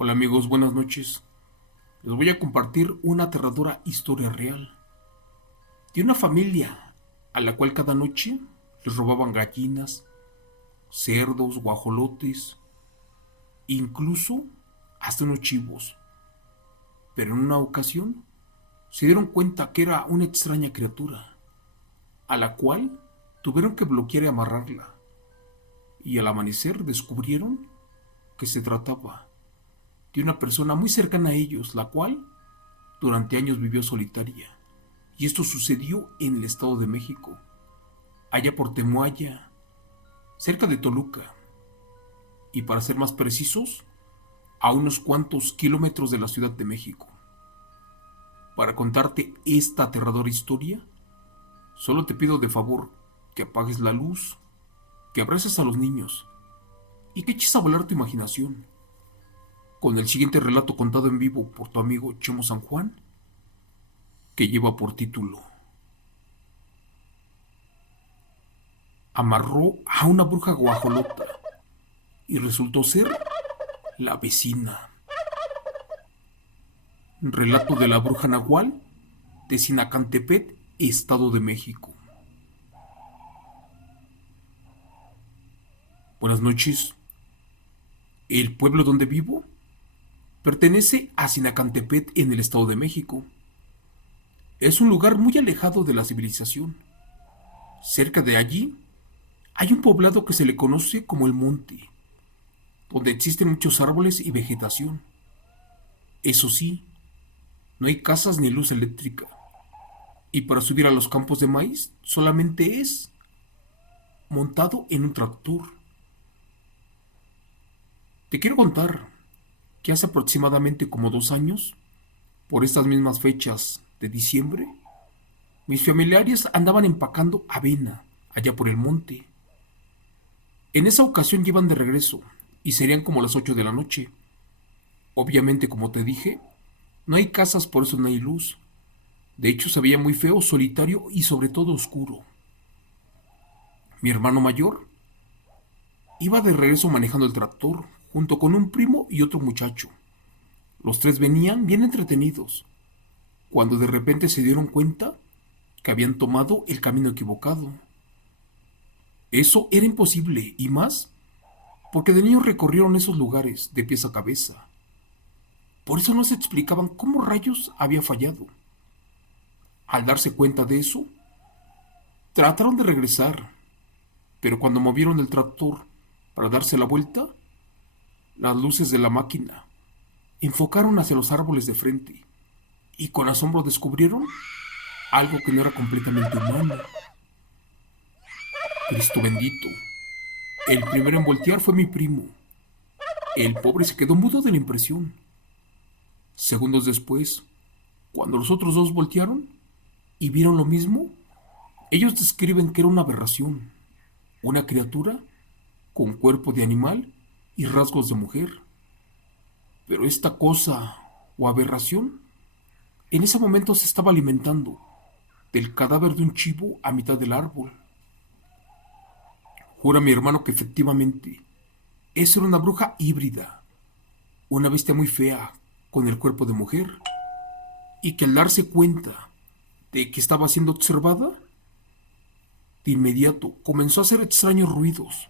Hola amigos, buenas noches. Les voy a compartir una aterradora historia real de una familia a la cual cada noche les robaban gallinas, cerdos, guajolotes, incluso hasta unos chivos. Pero en una ocasión se dieron cuenta que era una extraña criatura, a la cual tuvieron que bloquear y amarrarla. Y al amanecer descubrieron que se trataba de una persona muy cercana a ellos, la cual durante años vivió solitaria. Y esto sucedió en el Estado de México, allá por Temuaya, cerca de Toluca, y para ser más precisos, a unos cuantos kilómetros de la Ciudad de México. Para contarte esta aterradora historia, solo te pido de favor que apagues la luz, que abraces a los niños y que eches a volar tu imaginación con el siguiente relato contado en vivo por tu amigo Chemo San Juan, que lleva por título Amarró a una bruja guajolota y resultó ser la vecina. Relato de la bruja Nahual de Sinacantepet, Estado de México. Buenas noches. El pueblo donde vivo pertenece a Sinacantepet en el Estado de México. Es un lugar muy alejado de la civilización. Cerca de allí hay un poblado que se le conoce como el Monte, donde existen muchos árboles y vegetación. Eso sí, no hay casas ni luz eléctrica. Y para subir a los campos de maíz solamente es montado en un tractor. Te quiero contar que hace aproximadamente como 2 años, por estas mismas fechas de diciembre, mis familiares andaban empacando avena allá por el monte. En esa ocasión llevan de regreso y serían como las 8 de la noche. Obviamente, como te dije, no hay casas, por eso no hay luz. De hecho, se veía muy feo, solitario y sobre todo oscuro. Mi hermano mayor iba de regreso manejando el tractor, junto con un primo y otro muchacho. Los tres venían bien entretenidos, cuando de repente se dieron cuenta que habían tomado el camino equivocado. Eso era imposible, y más, porque de niños recorrieron esos lugares de pies a cabeza. Por eso no se explicaban cómo rayos había fallado. Al darse cuenta de eso, trataron de regresar, pero cuando movieron el tractor para darse la vuelta, las luces de la máquina enfocaron hacia los árboles de frente y con asombro descubrieron algo que no era completamente humano. Cristo bendito. El primero en voltear fue mi primo. El pobre se quedó mudo de la impresión. Segundos después, cuando los otros dos voltearon y vieron lo mismo, ellos describen que era una aberración, una criatura con cuerpo de animal y rasgos de mujer. Pero esta cosa o aberración en ese momento se estaba alimentando del cadáver de un chivo a mitad del árbol. Jura mi hermano que efectivamente esa era una bruja híbrida, una bestia muy fea con el cuerpo de mujer, y que al darse cuenta de que estaba siendo observada, de inmediato comenzó a hacer extraños ruidos.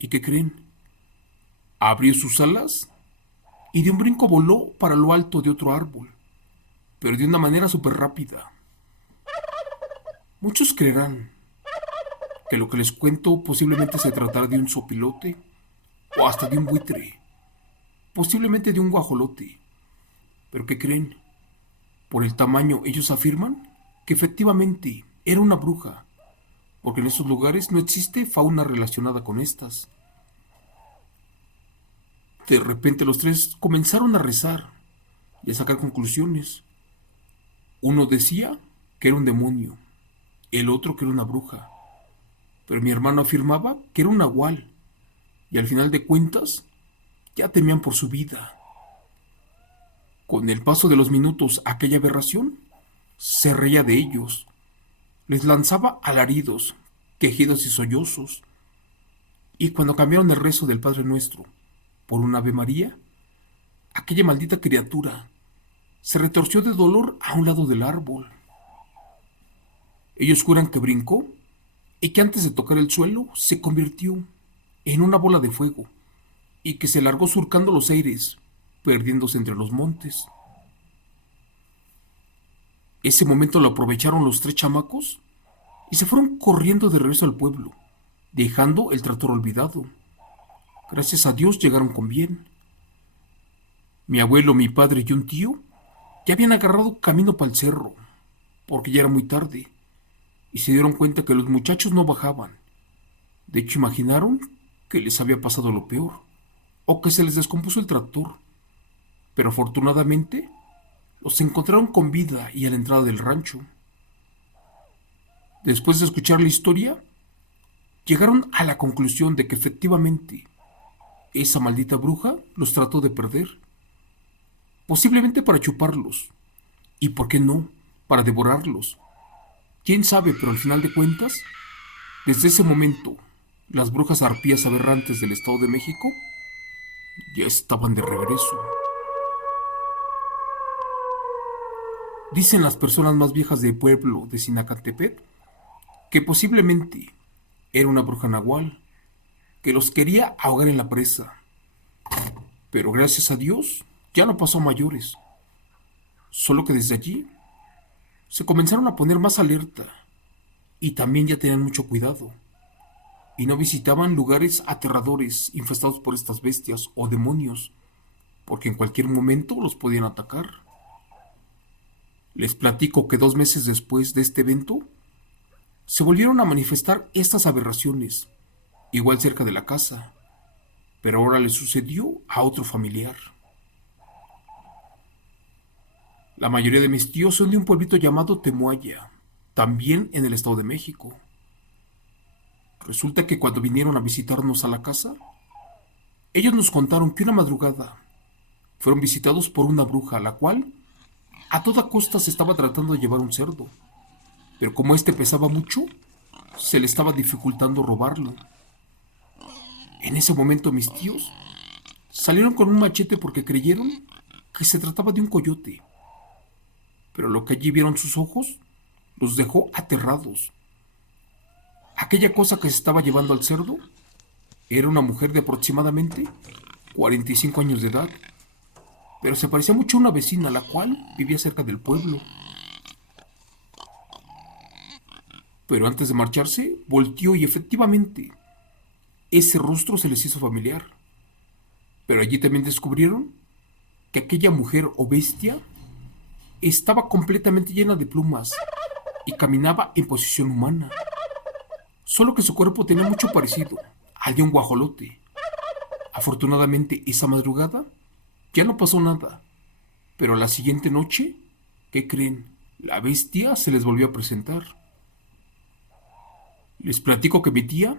¿Y qué creen? Abrió sus alas y de un brinco voló para lo alto de otro árbol, pero de una manera súper rápida. Muchos creerán que lo que les cuento posiblemente se tratará de un sopilote o hasta de un buitre, posiblemente de un guajolote. ¿Pero qué creen? Por el tamaño, ellos afirman que efectivamente era una bruja, porque en esos lugares no existe fauna relacionada con estas. De repente los tres comenzaron a rezar y a sacar conclusiones. Uno decía que era un demonio, el otro que era una bruja, pero mi hermano afirmaba que era un nahual, y al final de cuentas ya temían por su vida. Con el paso de los minutos, aquella aberración se reía de ellos, les lanzaba alaridos, quejidos y sollozos, y cuando cambiaron el rezo del Padre Nuestro por un Ave María, aquella maldita criatura se retorció de dolor a un lado del árbol. Ellos juran que brincó y que antes de tocar el suelo se convirtió en una bola de fuego y que se largó surcando los aires, perdiéndose entre los montes. Ese momento lo aprovecharon los tres chamacos y se fueron corriendo de regreso al pueblo, dejando el tractor olvidado. Gracias a Dios llegaron con bien. Mi abuelo, mi padre y un tío ya habían agarrado camino para el cerro, porque ya era muy tarde, y se dieron cuenta que los muchachos no bajaban. De hecho, imaginaron que les había pasado lo peor, o que se les descompuso el tractor. Pero afortunadamente, los encontraron con vida y a la entrada del rancho. Después de escuchar la historia, llegaron a la conclusión de que efectivamente esa maldita bruja los trató de perder, posiblemente para chuparlos, y por qué no, para devorarlos. Quién sabe, pero al final de cuentas, desde ese momento, las brujas arpías aberrantes del Estado de México ya estaban de regreso. Dicen las personas más viejas del pueblo de Sinacantepec que posiblemente era una bruja nahual que los quería ahogar en la presa. Pero gracias a Dios ya no pasó a mayores. Solo que desde allí se comenzaron a poner más alerta y también ya tenían mucho cuidado y no visitaban lugares aterradores infestados por estas bestias o demonios, porque en cualquier momento los podían atacar. Les platico que 2 meses después de este evento se volvieron a manifestar estas aberraciones, igual cerca de la casa, pero ahora le sucedió a otro familiar. La mayoría de mis tíos son de un pueblito llamado Temuaya, también en el Estado de México. Resulta que cuando vinieron a visitarnos a la casa, ellos nos contaron que una madrugada fueron visitados por una bruja, la cual a toda costa se estaba tratando de llevar un cerdo, pero como este pesaba mucho, se le estaba dificultando robarlo. En ese momento mis tíos salieron con un machete porque creyeron que se trataba de un coyote, pero lo que allí vieron sus ojos los dejó aterrados. Aquella cosa que se estaba llevando al cerdo era una mujer de aproximadamente 45 años de edad, pero se parecía mucho a una vecina, la cual vivía cerca del pueblo. Pero antes de marcharse, volteó y efectivamente, ese rostro se les hizo familiar. Pero allí también descubrieron que aquella mujer o bestia estaba completamente llena de plumas y caminaba en posición humana, solo que su cuerpo tenía mucho parecido al de un guajolote. Afortunadamente, esa madrugada ya no pasó nada, pero la siguiente noche, ¿qué creen? La bestia se les volvió a presentar. Les platico que mi tía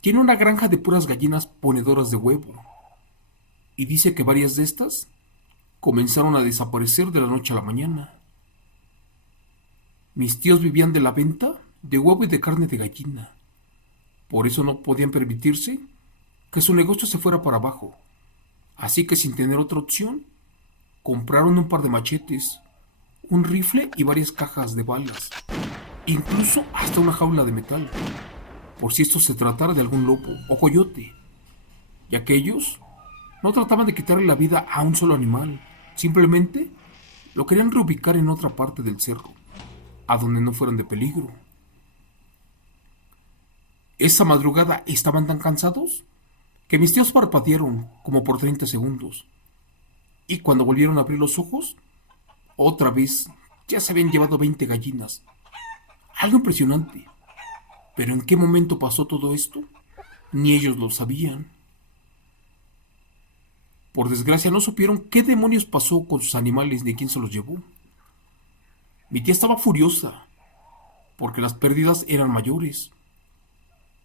tiene una granja de puras gallinas ponedoras de huevo, y dice que varias de estas comenzaron a desaparecer de la noche a la mañana. Mis tíos vivían de la venta de huevo y de carne de gallina, por eso no podían permitirse que su negocio se fuera para abajo, así que sin tener otra opción, compraron un par de machetes, un rifle y varias cajas de balas, incluso hasta una jaula de metal, por si esto se tratara de algún lobo o coyote, ya que ellos no trataban de quitarle la vida a un solo animal, simplemente lo querían reubicar en otra parte del cerro, a donde no fueran de peligro. Esa madrugada estaban tan cansados que mis tíos parpadearon como por 30 segundos, y cuando volvieron a abrir los ojos, otra vez ya se habían llevado 20 gallinas. Algo impresionante. Pero ¿en qué momento pasó todo esto? Ni ellos lo sabían. Por desgracia no supieron qué demonios pasó con sus animales ni quién se los llevó. Mi tía estaba furiosa, porque las pérdidas eran mayores.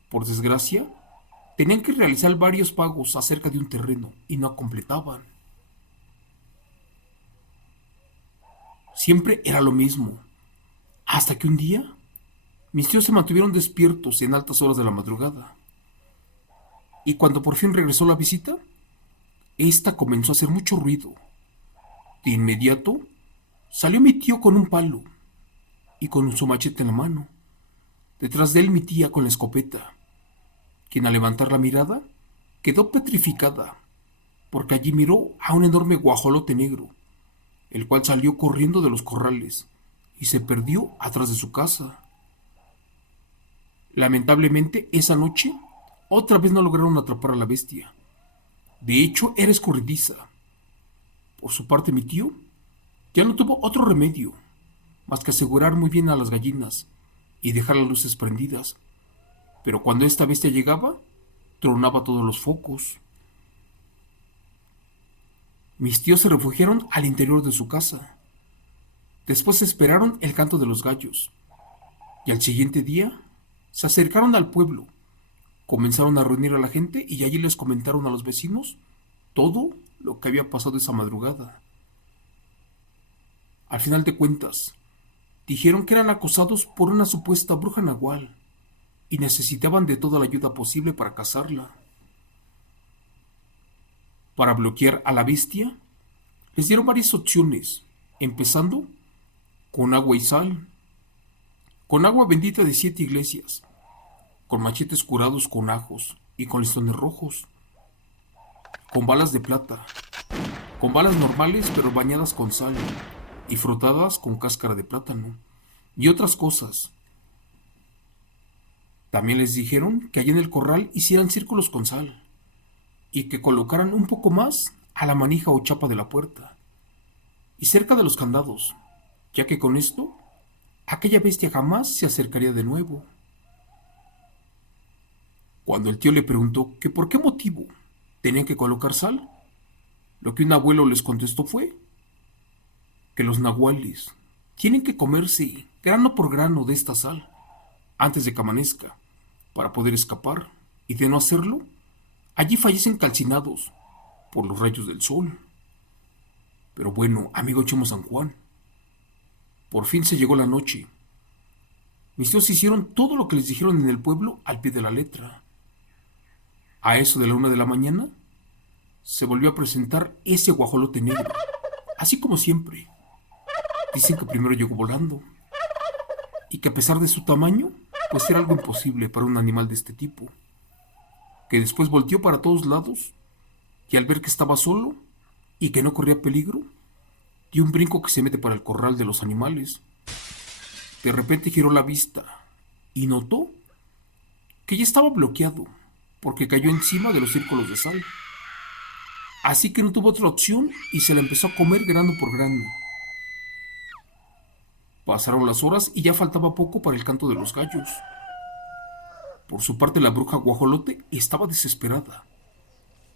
Por desgracia, tenían que realizar varios pagos acerca de un terreno y no completaban. Siempre era lo mismo, hasta que un día mis tíos se mantuvieron despiertos en altas horas de la madrugada. Y cuando por fin regresó la visita, esta comenzó a hacer mucho ruido De inmediato salió mi tío con un palo y con su machete en la mano. Detrás de él mi tía con la escopeta, quien al levantar la mirada quedó petrificada, porque allí miró a un enorme guajolote negro, el cual salió corriendo de los corrales y se perdió atrás de su casa. Lamentablemente, esa noche, otra vez no lograron atrapar a la bestia. De hecho, era escurridiza. Por su parte, mi tío ya no tuvo otro remedio más que asegurar muy bien a las gallinas y dejar las luces prendidas. Pero cuando esta bestia llegaba, tronaba todos los focos. Mis tíos se refugiaron al interior de su casa. Después esperaron el canto de los gallos. Y al siguiente día, se acercaron al pueblo. Comenzaron a reunir a la gente y allí les comentaron a los vecinos todo lo que había pasado esa madrugada. Al final de cuentas, dijeron que eran acosados por una supuesta bruja nahual y necesitaban de toda la ayuda posible para cazarla. Para bloquear a la bestia, les dieron varias opciones, empezando con agua y sal, con agua bendita de 7 iglesias, con machetes curados con ajos y con listones rojos, con balas de plata, con balas normales pero bañadas con sal y frotadas con cáscara de plátano y otras cosas. También les dijeron que allí en el corral hicieran círculos con sal y que colocaran un poco más a la manija o chapa de la puerta y cerca de los candados, ya que con esto aquella bestia jamás se acercaría de nuevo. Cuando el tío le preguntó que por qué motivo tenían que colocar sal, lo que un abuelo les contestó fue que los nahuales tienen que comerse grano por grano de esta sal antes de que amanezca para poder escapar, y de no hacerlo, allí fallecen calcinados por los rayos del sol. Pero bueno, amigo Chemo San Juan, por fin se llegó la noche. Mis tíos hicieron todo lo que les dijeron en el pueblo al pie de la letra. A eso de la 1 de la mañana, se volvió a presentar ese guajolote negro, así como siempre. Dicen que primero llegó volando, y que a pesar de su tamaño, pues era algo imposible para un animal de este tipo, que después volteó para todos lados, y al ver que estaba solo, y que no corría peligro, dio un brinco que se mete para el corral de los animales. De repente giró la vista, y notó que ya estaba bloqueado, porque cayó encima de los círculos de sal. Así que no tuvo otra opción y se la empezó a comer grano por grano. Pasaron las horas y ya faltaba poco para el canto de los gallos. Por su parte, la bruja guajolote estaba desesperada,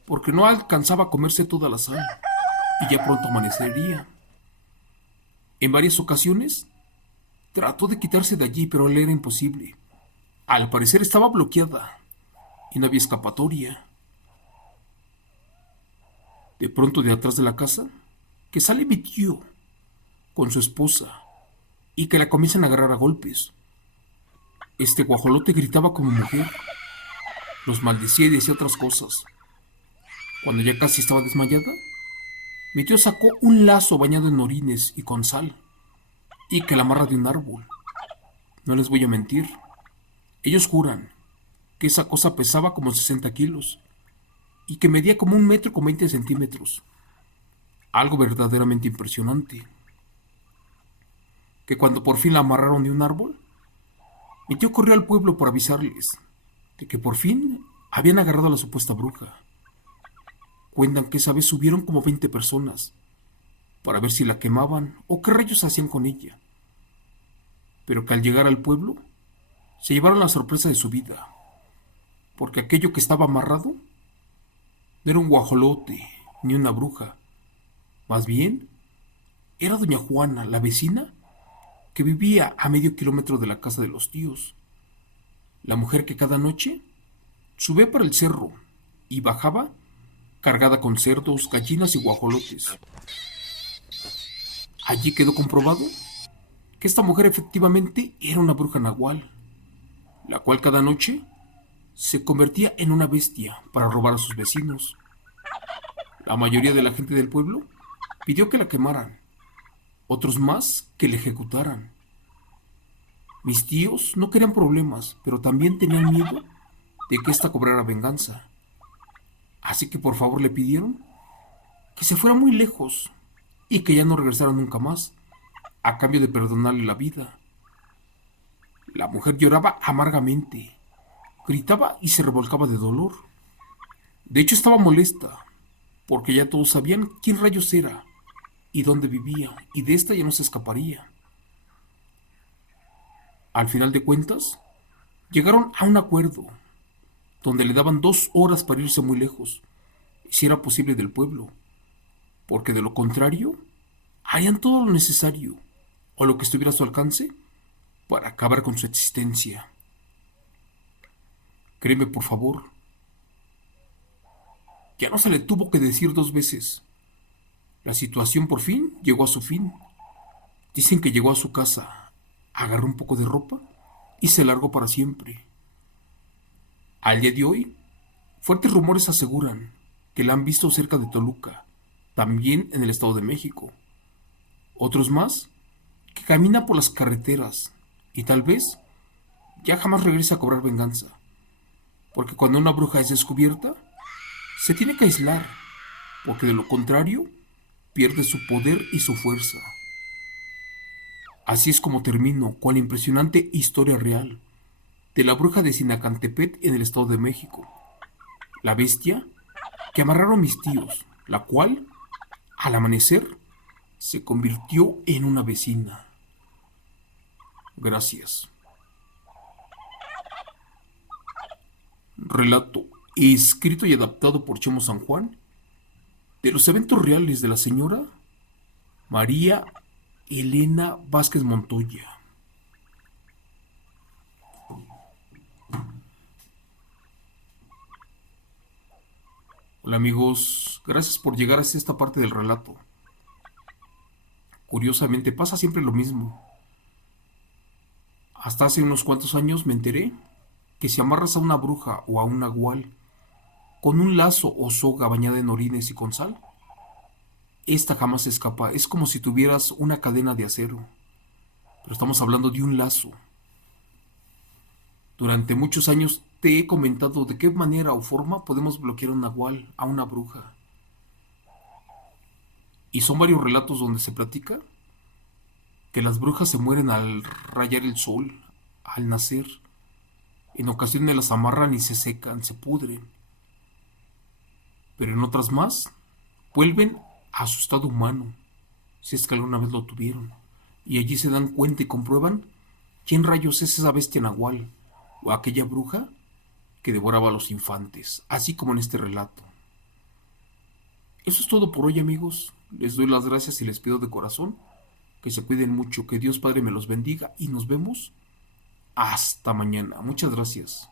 porque no alcanzaba a comerse toda la sal y ya pronto amanecería. En varias ocasiones trató de quitarse de allí, pero le era imposible. Al parecer estaba bloqueada y no había escapatoria. De pronto, de atrás de la casa, que sale mi tío con su esposa y que la comienzan a agarrar a golpes. Este guajolote gritaba como mujer, los maldecía y decía otras cosas. Cuando ya casi estaba desmayada, mi tío sacó un lazo bañado en orines y con sal, y que la amarra de un árbol. No les voy a mentir, ellos juran que esa cosa pesaba como 60 kilos y que medía como 1 metro con 20 centímetros. Algo verdaderamente impresionante. Que cuando por fin la amarraron de un árbol, mi tío corrió al pueblo para avisarles de que por fin habían agarrado a la supuesta bruja. Cuentan que esa vez subieron como 20 personas para ver si la quemaban o qué rayos hacían con ella. Pero que al llegar al pueblo, se llevaron la sorpresa de su vida, porque aquello que estaba amarrado no era un guajolote ni una bruja, más bien era doña Juana, la vecina, que vivía a medio kilómetro de la casa de los tíos, la mujer que cada noche subía para el cerro y bajaba cargada con cerdos, gallinas y guajolotes. Allí quedó comprobado que esta mujer efectivamente era una bruja nahual, la cual cada noche se convertía en una bestia para robar a sus vecinos. La mayoría de la gente del pueblo Pidió que la quemaran, otros más que la ejecutaran. Mis tíos no querían problemas, pero también tenían miedo de que ésta cobrara venganza. Así que por favor le pidieron que se fuera muy lejos y que ya no regresara nunca más, a cambio de perdonarle la vida. La mujer lloraba amargamente, gritaba y se revolcaba de dolor. De hecho estaba molesta, porque ya todos sabían quién rayos era y dónde vivía, y de esta ya no se escaparía. Al final de cuentas, llegaron a un acuerdo, donde le daban 2 horas para irse muy lejos, si era posible del pueblo, porque de lo contrario, harían todo lo necesario, o lo que estuviera a su alcance, para acabar con su existencia. Créeme, por favor, ya no se le tuvo que decir 2 veces. La situación por fin llegó a su fin. Dicen que llegó a su casa, agarró un poco de ropa y se largó para siempre. Al día de hoy, fuertes rumores aseguran que la han visto cerca de Toluca, también en el Estado de México. Otros más, que camina por las carreteras y tal vez ya jamás regrese a cobrar venganza, porque cuando una bruja es descubierta, se tiene que aislar, porque de lo contrario, pierde su poder y su fuerza. Así es como termino con la impresionante historia real de la bruja de Sinacantepet en el Estado de México, la bestia que amarraron mis tíos, la cual, al amanecer, se convirtió en una vecina. Gracias. Relato escrito y adaptado por Chemo San Juan de los eventos reales de la señora María Elena Vázquez Montoya. Hola amigos, gracias por llegar hasta esta parte del relato. Curiosamente pasa siempre lo mismo. Hasta hace unos cuantos años me enteré que si amarras a una bruja o a un nahual con un lazo o soga bañada en orines y con sal, esta jamás se escapa. Es como si tuvieras una cadena de acero. Pero estamos hablando de un lazo. Durante muchos años te he comentado de qué manera o forma podemos bloquear a un nahual, a una bruja. Y son varios relatos donde se platica que las brujas se mueren al rayar el sol, al nacer. En ocasiones las amarran y se secan, se pudren. Pero en otras más, vuelven a su estado humano, si es que alguna vez lo tuvieron. Y allí se dan cuenta y comprueban quién rayos es esa bestia nahual o aquella bruja que devoraba a los infantes, así como en este relato. Eso es todo por hoy, amigos. Les doy las gracias y les pido de corazón que se cuiden mucho, que Dios Padre me los bendiga y nos vemos hasta mañana. Muchas gracias.